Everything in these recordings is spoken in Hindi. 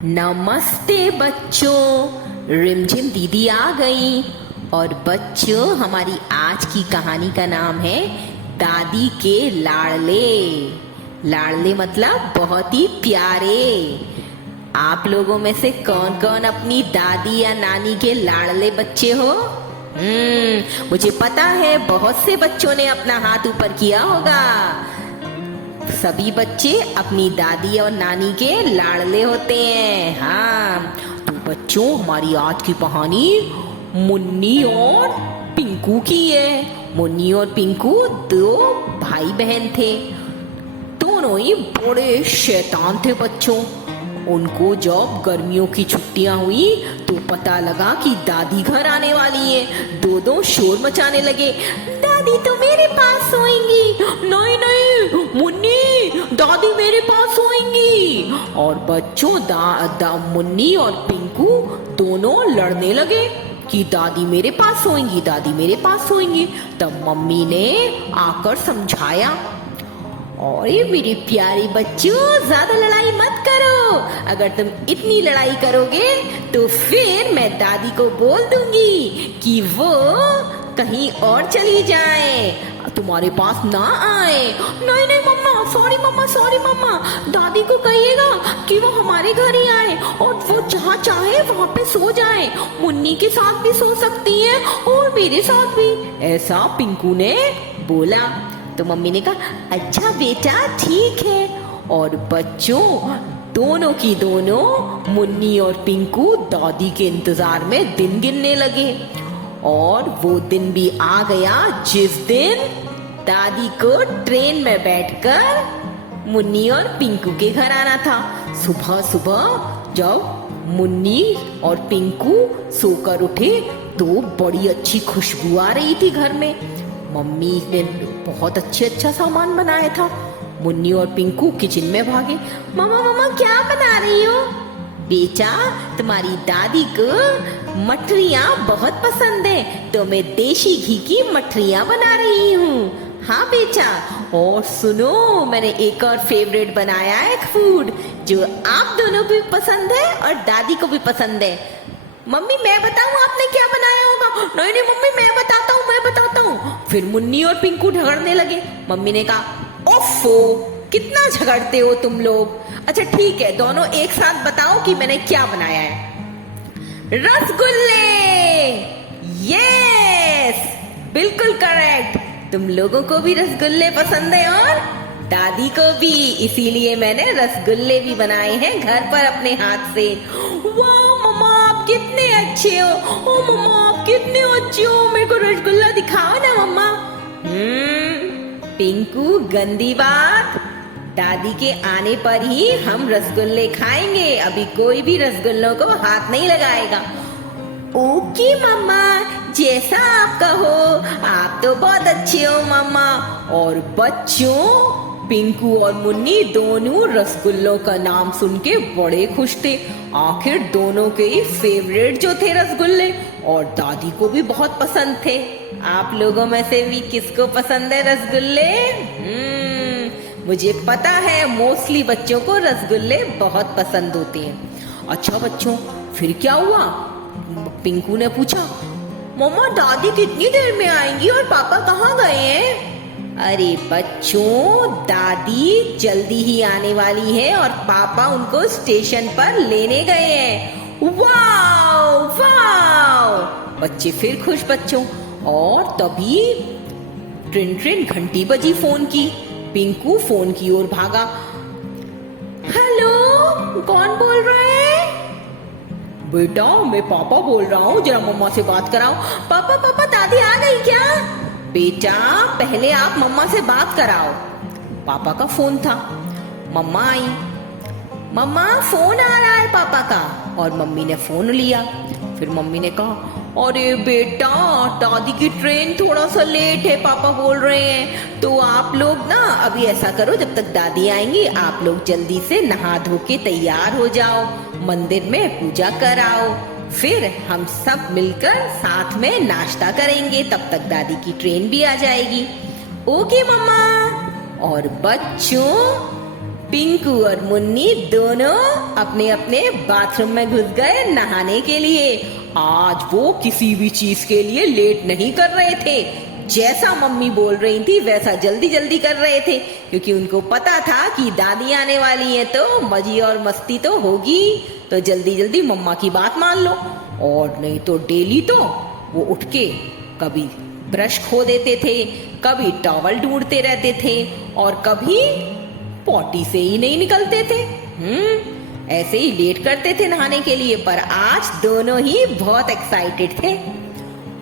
नमस्ते बच्चों, रिमझिम दीदी आ गई। और बच्चों, हमारी आज की कहानी का नाम है दादी के लाडले। लाडले मतलब बहुत ही प्यारे। आप लोगों में से कौन कौन अपनी दादी या नानी के लाडले बच्चे हो? मुझे पता है बहुत से बच्चों ने अपना हाथ ऊपर किया होगा। सभी बच्चे अपनी दादी और नानी के लाडले होते हैं। हाँ, तो बच्चों, हमारी आज की कहानी मुन्नी और पिंकू की है। मुन्नी और पिंकू दो भाई बहन थे। दोनों ही बड़े शैतान थे बच्चों। उनको जब गर्मियों की छुट्टियां हुई तो पता लगा कि दादी घर आने वाली है। दो शोर मचाने लगे, दादी तो मेरे पास सोएंगी। नहीं नहीं मुन्नी, दादी मेरे पास सोएंगी। और बच्चों, मुन्नी और पिंकू दोनों लड़ने लगे कि दादी मेरे पास सोएंगी, दादी मेरे पास सोएंगी। तब मम्मी ने आकर समझाया, और ये मेरे प्यारे बच्चों, ज्यादा लड़ाई मत करो। अगर तुम इतनी लड़ाई करोगे तो फिर मैं दादी को बोल दूंगी कि वो कहीं और चली जाए, तुम्हारे पास ना आए। नहीं नहीं मम्मा, सॉरी मम्मा, दादी को कहिएगा कि वो हमारे घर ही आए और वो जहाँ चाहे वहाँ पे सो जाए। मुन्नी के साथ भी सो सकती है और मेरे साथ भी, ऐसा पिंकू ने बोला। तो मम्मी ने कहा, अच्छा बेटा, ठीक है। और बच्चों, दोनों की दोनों मुन्नी और पिंकू दादी के इंतजार में दिन गिनने लगे। और वो दिन भी आ गया जिस दिन दादी को ट्रेन में बैठकर मुन्नी और पिंकू के घर आना था। सुबह सुबह जब मुन्नी और पिंकू सोकर उठे तो बड़ी अच्छी खुशबू आ रही थी घर में। मम्मी ने बहुत अच्छा सामान बनाया था। मुन्नी और पिंकू किचन में भागे। मम्मा क्या बना रही हो? बेटा, तुम्हारी दादी को मठरियाँ बहुत पसंद है तो मैं देशी घी की मठरियाँ बना रही हूँ। हाँ बेटा, और सुनो, मैंने एक और फेवरेट बनाया है फूड जो आप दोनों को भी पसंद है और दादी को भी पसंद है। मम्मी मैं बताऊँ आपने क्या बनाया होगा? नहीं नहीं मम्मी, मैं बताता हूँ। फिर मुन्नी और पिंकू झगड़ने लगे। मम्मी ने कहा, ओफो, कितना झगड़ते हो तुम लोग। अच्छा ठीक है, दोनों एक साथ बताओ कि मैंने क्या बनाया है। रसगुल्ले। यस, बिल्कुल करेक्ट। तुम लोगों को भी रसगुल्ले पसंद है और दादी को भी, इसीलिए मैंने रसगुल्ले भी बनाए हैं घर पर अपने हाथ से। वाह मम्मा, आप कितने अच्छे हो। ओ मम्मा, आप कितने अच्छे हो, मेरे को रसगुल्ला दिखाओ ना मम्मा। पिंकू, गंदी बात। दादी के आने पर ही हम रसगुल्ले खाएंगे, अभी कोई भी रसगुल्लों को हाथ नहीं लगाएगा। ओके मम्मा, जैसा आप कहो। आप तो बहुत अच्छे हो मम्मा। और बच्चों, पिंकू और मुन्नी दोनों रसगुल्लों का नाम सुन के बड़े खुश थे। आखिर दोनों के ही फेवरेट जो थे रसगुल्ले, और दादी को भी बहुत पसंद थे। आप लोगों में से भी किसको पसंद है रसगुल्ले? मुझे पता है मोस्टली बच्चों को रसगुल्ले बहुत पसंद होते हैं। अच्छा बच्चों, फिर क्या हुआ? पिंकू ने पूछा, मम्मा दादी कितनी देर में आएंगी और पापा कहाँ गए हैं? अरे बच्चों, दादी जल्दी ही आने वाली है और पापा उनको स्टेशन पर लेने गए हैं। वाओ वाओ, बच्चे फिर खुश बच्चों। और तभी ट्रिन घंटी बजी फोन की। पिंकू फोन की ओर भागा। हेलो, कौन बोल रहे हैं? बेटा, मैं पापा बोल रहा हूँ, जरा मम्मा से बात कराओ। पापा दादी आ गई क्या? बेटा, पहले आप मम्मा से बात कराओ। पापा का फोन था। मम्मा आई। मम्मा, फोन आ रहा है पापा का। और मम्मी ने फोन लिया। फिर मम्मी ने कहा, अरे बेटा, दादी की ट्रेन थोड़ा सा लेट है, पापा बोल रहे हैं। तो आप लोग ना अभी ऐसा करो, जब तक दादी आएंगी आप लोग जल्दी से नहा धो के तैयार हो जाओ, मंदिर में पूजा कराओ, फिर हम सब मिलकर साथ में नाश्ता करेंगे, तब तक दादी की ट्रेन भी आ जाएगी। ओके मम्मा। और बच्चों, पिंकू और मुन्नी दोनों अपने अपने बाथरूम में घुस गए नहाने के लिए। आज वो किसी भी चीज के लिए लेट नहीं कर रहे थे। जैसा मम्मी बोल रही थी वैसा जल्दी जल्दी कर रहे थे, क्योंकि उनको पता था कि दादी आने वाली है तो मजे और मस्ती तो होगी। तो जल्दी जल्दी मम्मा की बात मान लो, और नहीं तो डेली तो वो उठ के कभी ब्रश खो देते थे, कभी टॉवल ढूंढते रहते थे, और कभी पॉटी से ही नहीं निकलते थे। ऐसे ही लेट करते थे नहाने के लिए। पर आज दोनों ही बहुत एक्साइटेड थे।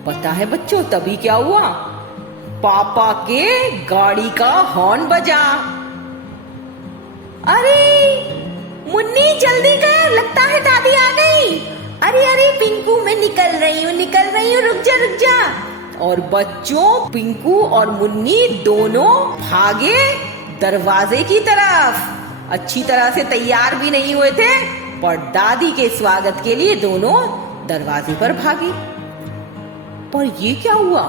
पता है बच्चों तभी क्या हुआ? पापा के गाड़ी का हॉर्न बजा। अरे मुन्नी जल्दी कर, लगता है दादी आ गई। अरे अरे पिंकू मैं निकल रही हूँ, रुक जा। और बच्चों पिंकू और मुन्नी दोनों भागे दरवाजे की तरफ। अच्छी तरह से तैयार भी नहीं हुए थे, पर दादी के स्वागत के लिए दोनों दरवाजे पर भागे। पर ये क्या हुआ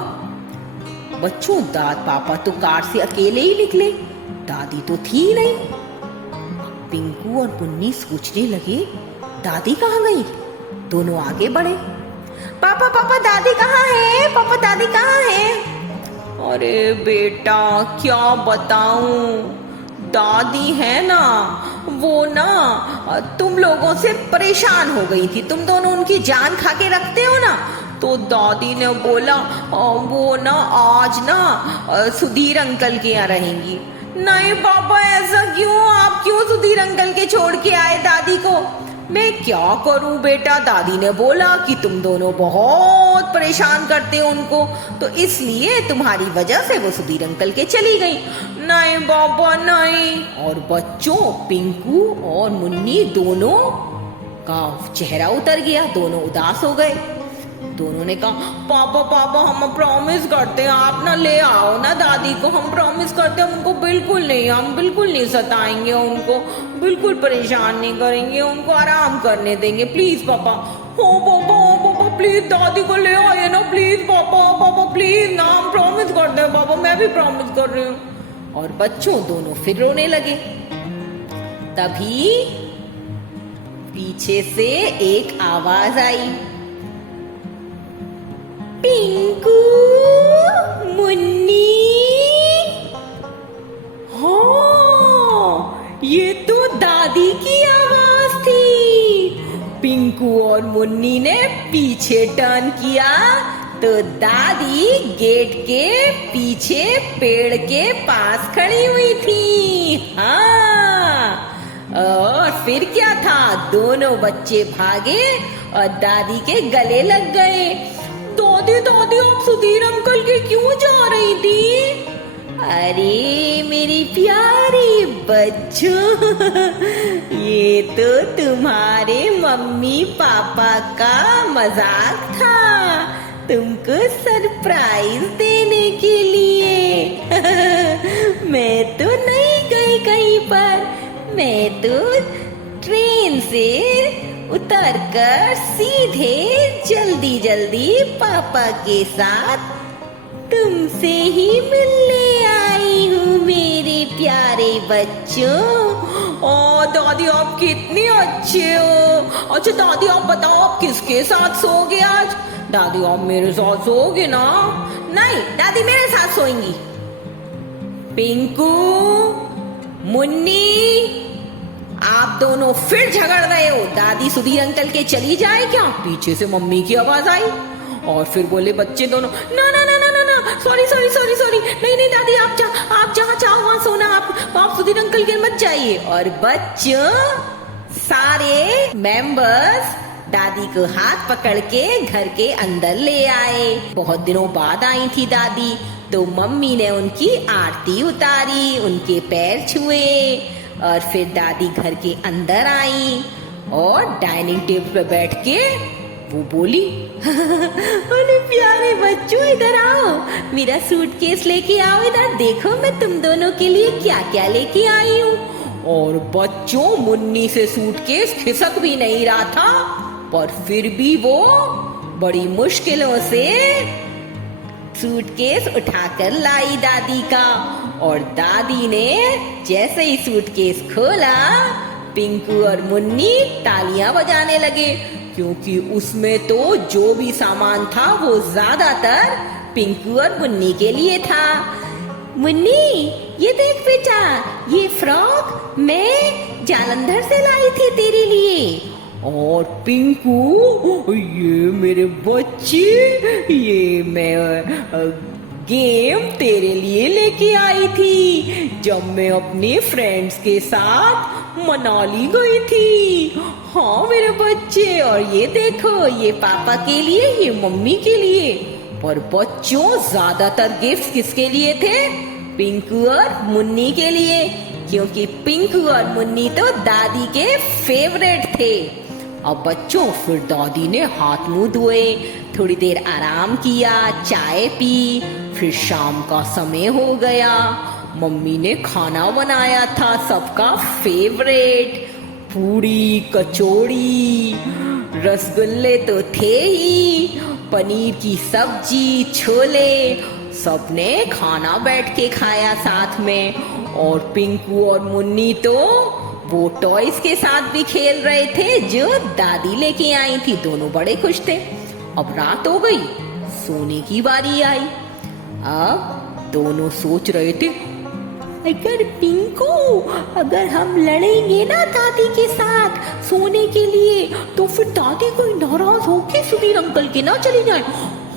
बच्चों? पापा तो कार से अकेले ही निकले, दादी तो थी ही नहीं। पिंकू और मुन्नी सोचने लगे दादी कहाँ गई। दोनों आगे बढ़े। पापा दादी कहाँ है? पापा दादी कहाँ है? अरे बेटा क्या बताऊं, दादी है ना, वो ना तुम लोगों से परेशान हो गई थी। तुम दोनों उनकी जान खा के रखते हो ना, तो दादी ने बोला वो ना आज ना सुधीर अंकल के यहाँ रहेंगी। नहीं पापा ऐसा क्यों? आप क्यों सुधीर अंकल के छोड़ के आए दादी को? मैं क्या करूं बेटा, दादी ने बोला कि तुम दोनों बहुत परेशान करते हो उनको, तो इसलिए तुम्हारी वजह से वो सुधीर अंकल के चली गई। नहीं पापा नहीं। और बच्चों पिंकू और मुन्नी दोनों का चेहरा उतर गया, दोनों उदास हो गए। दोनों ने कहा पापा हम प्रॉमिस करते हैं आप ना ले आओ ना दादी को, हम प्रॉमिस करते हैं हम बिल्कुल नहीं सताएंगे, उनको बिल्कुल परेशान नहीं करेंगे, उनको आराम करने देंगे। प्लीज पापा, हो पापा प्लीज दादी को ले आइए ना, प्लीज पापा प्लीज ना, हम प्रॉमिस करते हैं पापा, मैं भी प्रॉमिस कर रही हूँ। और बच्चों दोनों फिर रोने लगे। तभी पीछे से एक आवाज आई, पिंकू मुन्नी। हाँ ये तो दादी की आवाज थी। पिंकू और मुन्नी ने पीछे टर्न किया तो दादी गेट के पीछे पेड़ के पास खड़ी हुई थी। हाँ और फिर क्या था, दोनों बच्चे भागे और दादी के गले लग गए। दादी आप सुधीर अंकल के क्यों जा रही थी? अरे मेरी प्यारी बच्चों, ये तो तुम्हारे मम्मी पापा का मजाक था, तुमको सरप्राइज देने के लिए। मैं तो नहीं गई कहीं पर, मैं तो ट्रेन से उतरकर सीधे जल्दी जल्दी पापा के साथ तुमसे ही मिलने आई हूँ मेरे प्यारे बच्चों। ओ दादी आप कितने अच्छे हो। अच्छा दादी आप बताओ आप किसके साथ सोओगे आज? दादी आप मेरे साथ सोओगे ना? नहीं दादी मेरे साथ सोएंगी। पिंकू मुन्नी आप दोनों फिर झगड़ रहे हो। दादी सुधीर अंकल के चली जाए क्या? पीछे से मम्मी की आवाज आई और फिर बोले बच्चे दोनों ना ना ना ना ना ना सॉरी नहीं दादी आप जहाँ चाहो वहाँ सोना, आप सुधीर अंकल के मत जाइए। और बच्चों सारे मेंबर्स दादी को हाथ पकड़ के घर के अंदर ले आए। बहुत दिनों बाद आई थी दादी, तो मम्मी ने उनकी आरती उतारी, उनके पैर छुए और फिर दादी घर के अंदर आई और डाइनिंग टेबल पे बैठ के वो बोली, अरे प्यारे बच्चों इधर आओ, मेरा सूटकेस लेके आओ, इधर देखो मैं तुम दोनों के लिए क्या क्या लेके आई हूँ। और बच्चों मुन्नी से सूटकेस खिसक भी नहीं रहा था, पर फिर भी वो बड़ी मुश्किलों से सूटकेस उठाकर लाई दादी का। और दादी ने जैसे ही सूटकेस खोला, पिंकू और मुन्नी तालियां बजाने लगे, क्योंकि उसमें तो जो भी सामान था वो ज्यादातर पिंकू और मुन्नी के लिए था। मुन्नी, ये देख बेटा, ये फ्रॉक मैं जालंधर से लाई थी तेरे लिए। और पिंकू, ये मेरे बच्चे, ये मैं गेम तेरे लिए लेके आई थी जब मैं अपने फ्रेंड्स के साथ मनाली गई थी। हाँ मेरे बच्चे, और ये देखो, ये पापा के लिए, ये मम्मी के लिए। पर बच्चों, ज्यादातर गिफ्ट किसके लिए थे? पिंकू और मुन्नी के लिए, क्योंकि पिंकू और मुन्नी तो दादी के फेवरेट थे। अब बच्चों, फिर दादी ने हाथ मुंह धोए, थोड़ी देर आराम किया, चाय पी, फिर शाम का समय हो गया। मम्मी ने खाना बनाया था सबका फेवरेट, पूरी कचौड़ी, रसगुल्ले तो थे ही, पनीर की सब्जी, छोले, सबने खाना बैठ के खाया साथ में। और पिंकू और मुन्नी तो वो टॉयज के साथ भी खेल रहे थे जो दादी लेके आई थी। दोनों बड़े खुश थे। अब रात हो गई, सोने की बारी आई। अब दोनों सोच रहे थे, अगर पिंकू, अगर हम लड़ेंगे ना दादी के साथ सोने के लिए, तो फिर दादी कोई नाराज होके सुधीर अंकल के ना चली जाए।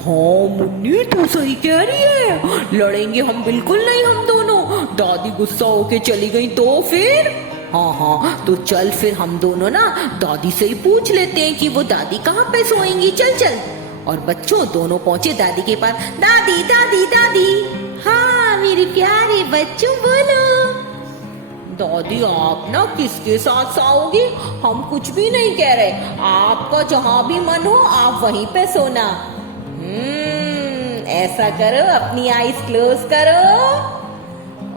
हाँ मुन्नी, तू सही कह रही है, लड़ेंगे हम बिल्कुल नहीं हम दोनों। दादी गुस्सा होके चली गई तो फिर? हाँ, तो चल फिर हम दोनों ना दादी से ही पूछ लेते हैं कि वो दादी कहाँ पे सोएंगी। चल चल। और बच्चों, दोनों पहुंचे दादी के पास। दादी दादी दादी। हाँ मेरे प्यारे बच्चों, बोलो। दादी, आप ना किसके साथ सोओगी? हम कुछ भी नहीं कह रहे, आपका जहाँ भी मन हो आप वहीं पे सोना। ऐसा करो, अपनी आईज क्लोज करो।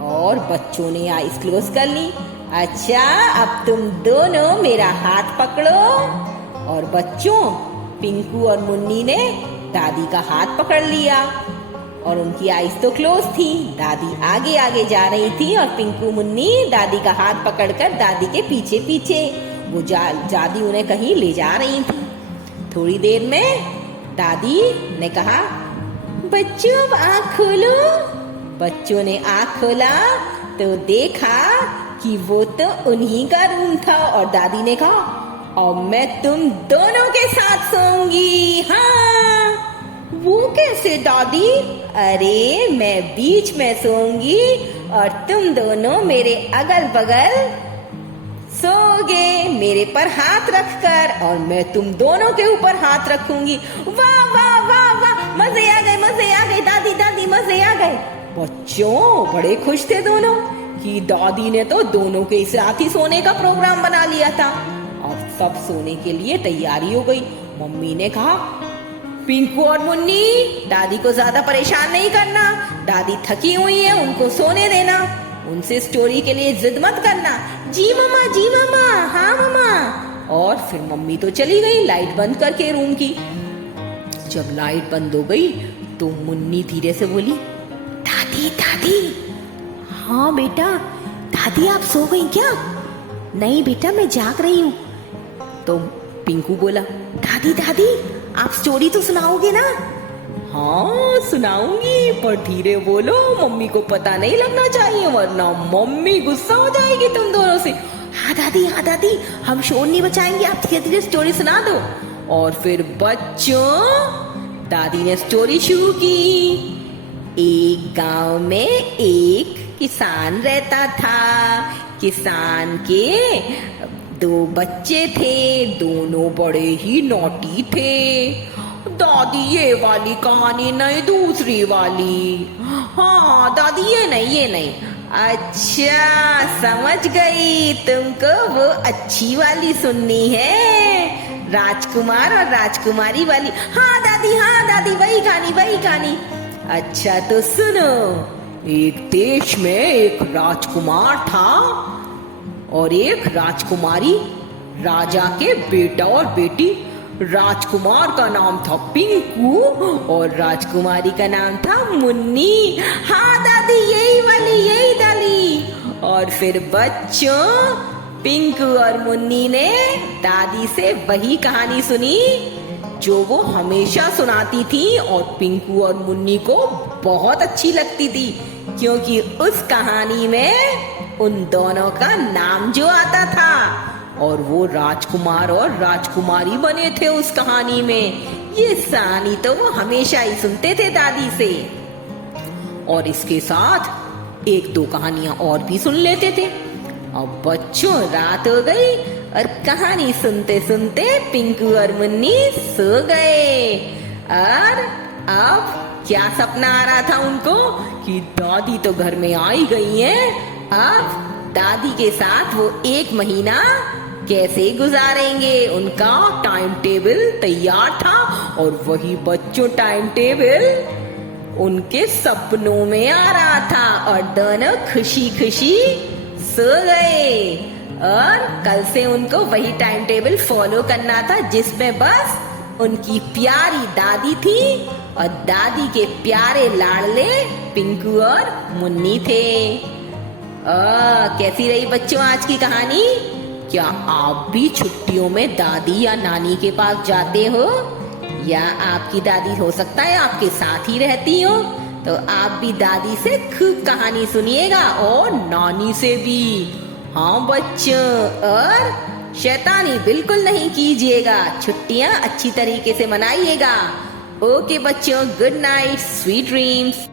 और बच्चों ने आईज क्लोज कर ली। अच्छा, अब तुम दोनों मेरा हाथ पकड़ो। और बच्चों, पिंकू और मुन्नी ने दादी का हाथ पकड़ लिया और उनकी आईज तो क्लोज थी। दादी आगे आगे जा रही थी और पिंकू मुन्नी दादी का हाथ पकड़कर दादी के पीछे पीछे वो दादी उन्हें कहीं ले जा रही थी। थोड़ी देर में दादी ने कहा, बच्चों अब आँख खोलो। बच्चों ने आँख खोला तो देखा कि वो तो उन्हीं का रूम था। और दादी ने कहा, अब मैं तुम दोनों के साथ सोऊंगी। हाँ। वो कैसे दादी? अरे मैं बीच में सोऊंगी और तुम दोनों मेरे अगल बगल सोओगे, मेरे पर हाथ रखकर, और मैं तुम दोनों के ऊपर हाथ रखूंगी। वाह वाह वाह वाह, मजे आ गए, मजे आ गए दादी दादी, मजे आ गए। बच्चों बड़े खुश थे दोनों कि दादी ने तो दोनों के इस रात ही सोने का प्रोग्राम बना लिया था। और सब सोने के लिए तैयारी हो गई। मम्मी ने कहा, पिंकू और मुन्नी, दादी को ज्यादा परेशान नहीं करना, दादी थकी हुई है, उनको सोने देना, उनसे स्टोरी के लिए जिद मत करना। जी मम्मा, जी मम्मा, हाँ मम्मा। और फिर मम्मी तो चली गई लाइट बंद करके रूम की। जब लाइट बंद हो गई तो मुन्नी धीरे से बोली, दादी दादी। हाँ बेटा। दादी आप सो गई क्या? नहीं बेटा, मैं जाग रही हूँ। तो पिंकू बोला, दादी दादी आप स्टोरी तो सुनाओगे ना? हाँ सुनाऊंगी, पर धीरे बोलो, मम्मी को पता नहीं लगना चाहिए, वरना मम्मी गुस्सा हो जाएगी तुम दोनों से। हाँ दादी, हम शोर नहीं बचाएंगे, आप धीरे धीरे स्टोरी सुना दो। और फिर बच्चों, दादी ने स्टोरी शुरू की। एक गांव में एक किसान रहता था। किसान के 2 बच्चे थे, दोनों बड़े ही नॉटी थे। दादी ये वाली कहानी नहीं, दूसरी वाली। हाँ दादी, ये नहीं। अच्छा समझ गई, तुमको वो अच्छी वाली सुननी है, राजकुमार और राजकुमारी वाली। हाँ दादी, वही कहानी। अच्छा तो सुनो। एक देश में एक राजकुमार था और एक राजकुमारी। राजा के बेटा और बेटी राजकुमार का नाम था पिंकू और राजकुमारी का नाम था मुन्नी। हाँ दादी, यही दादी। और फिर बच्चों, पिंकू और मुन्नी ने दादी से वही कहानी सुनी जो वो हमेशा सुनाती थी और पिंकू और मुन्नी को बहुत अच्छी लगती थी, क्योंकि उस कहानी में उन दोनों का नाम जो आता था और वो राजकुमार और राजकुमारी बने थे उस कहानी में। ये कहानी तो वो हमेशा ही सुनते थे दादी से। और इसके साथ एक दो कहानियां और भी सुन लेते थे। अब बच्चों, रात हो गई और कहानी सुनते सुनते पिंकू और मुन्नी सो गए। और अब क्या सपना आ रहा था उनको कि दादी तो घर में आई गई है, अब दादी के साथ वो 1 महीना कैसे गुजारेंगे। उनका टाइम टेबल तैयार था और वही बच्चों टाइम टेबल उनके सपनों में आ रहा था और दोनों खुशी खुशी सो गए। और कल से उनको वही टाइम टेबल फॉलो करना था जिसमें बस उनकी प्यारी दादी थी और दादी के प्यारे लाडले पिंकू और मुन्नी थे। कैसी रही बच्चों आज की कहानी? क्या आप भी छुट्टियों में दादी या नानी के पास जाते हो? या आपकी दादी हो सकता है आपके साथ ही रहती हो, तो आप भी दादी से खूब कहानी सुनिएगा और नानी से भी। हाँ बच्चों, और शैतानी बिल्कुल नहीं कीजिएगा, छुट्टियां अच्छी तरीके से मनाइएगा। ओके बच्चों, गुड नाइट, स्वीट ड्रीम्स।